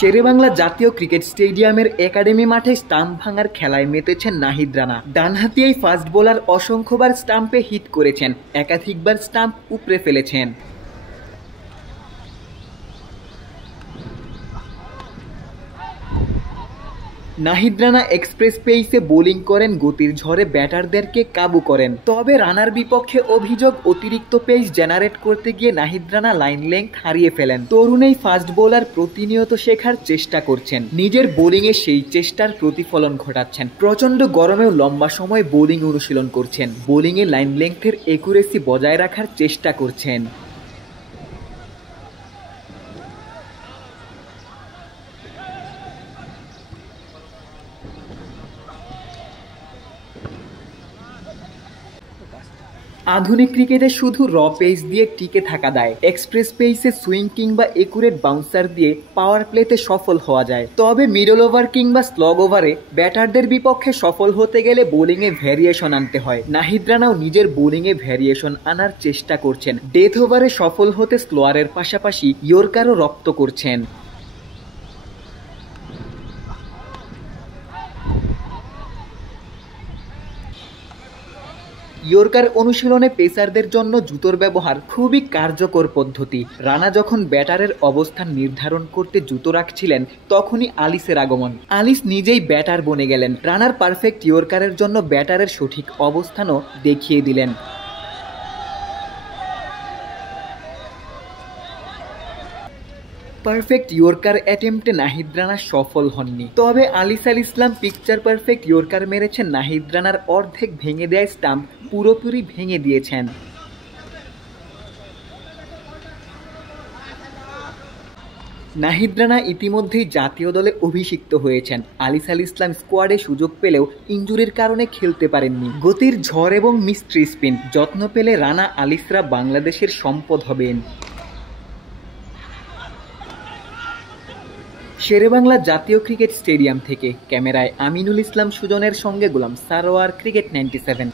শেরেবাংলা জাতীয় ক্রিকেট স্টেডিয়ামের একাডেমি মাঠে স্টাম্প ভাঙার খেলায় মেতেছেন নাহিদ রানা। ডানহাতি এই ফাস্ট বোলার অসংখ্যবার স্টাম্পে হিট করেছেন, একাধিকবার স্টাম্প উপড়ে ফেলেছেন। নাহিদ রানা এক্সপ্রেস পেসে বোলিং করেন, গতির ঝড়ে ব্যাটারদেরকে কাবু করেন। তবে রানার বিপক্ষে অভিযোগ, অতিরিক্ত পেস জেনারেট করতে গিয়ে নাহিদ রানা লাইন লেংথ হারিয়ে ফেলেন। তরুণ এই ফাস্ট বোলার প্রতিনিয়ত শেখার চেষ্টা করছেন, নিজের বোলিংয়ে সেই চেষ্টার প্রতিফলন ঘটাচ্ছেন। প্রচণ্ড গরমেও লম্বা সময় বোলিং অনুশীলন করছেন, বোলিংয়ে লাইন লেংথের একুরেসি বজায় রাখার চেষ্টা করছেন। আধুনিক ক্রিকেটে শুধু র পেস দিয়ে টিকে থাকা দায়, এক্সপ্রেস পেসে সুইং কিংবা একুরেট বাউন্সার দিয়ে পাওয়ার প্লেতে সফল হওয়া যায়। তবে মিডল ওভার কিংবা স্লগ ওভারে ব্যাটারদের বিপক্ষে সফল হতে গেলে বোলিংয়ে ভ্যারিয়েশন আনতে হয়। নাহিদ রানাও নিজের বোলিংয়ে ভ্যারিয়েশন আনার চেষ্টা করছেন, ডেথ ওভারে সফল হতে স্লোয়ারের পাশাপাশি ইয়র্কারও রপ্ত করছেন। ইয়র্কার অনুশীলনে পেসারদের জন্য জুতোর ব্যবহার খুবই কার্যকর পদ্ধতি। রানা যখন ব্যাটারের অবস্থান নির্ধারণ করতে জুতো রাখছিলেন, তখনই আলিসের আগমন। আলিস নিজেই ব্যাটার বনে গেলেন, রানার পারফেক্ট ইয়র্কারের জন্য ব্যাটারের সঠিক অবস্থানও দেখিয়ে দিলেন। পারফেক্ট ইয়র্কার অ্যাটেম্পটে নাহিদ রানা সফল হননি, তবে আলিস আল ইসলাম পিকচার পারফেক্ট ইয়র্কার মেরেছেন। নাহিদ রানার অর্ধেক ভেঙে দেয় স্টাম্প পুরোপুরি ভেঙে দিয়েছেন। নাহিদ রানা ইতিমধ্যেই জাতীয় দলে অভিষিক্ত হয়েছেন। আলিস আল ইসলাম স্কোয়াডে সুযোগ পেলেও ইনজুরির কারণে খেলতে পারেননি। গতির ঝড় এবং মিস্ট্রি স্পিন যত্ন পেলে রানা আলিসরা বাংলাদেশের সম্পদ হবেন। শেরেবাংলা জাতীয় ক্রিকেট স্টেডিয়াম থেকে ক্যামেরায় আমিনুল ইসলাম সুজনের সঙ্গে গোলাম সারোয়ার, ক্রিকেট 97।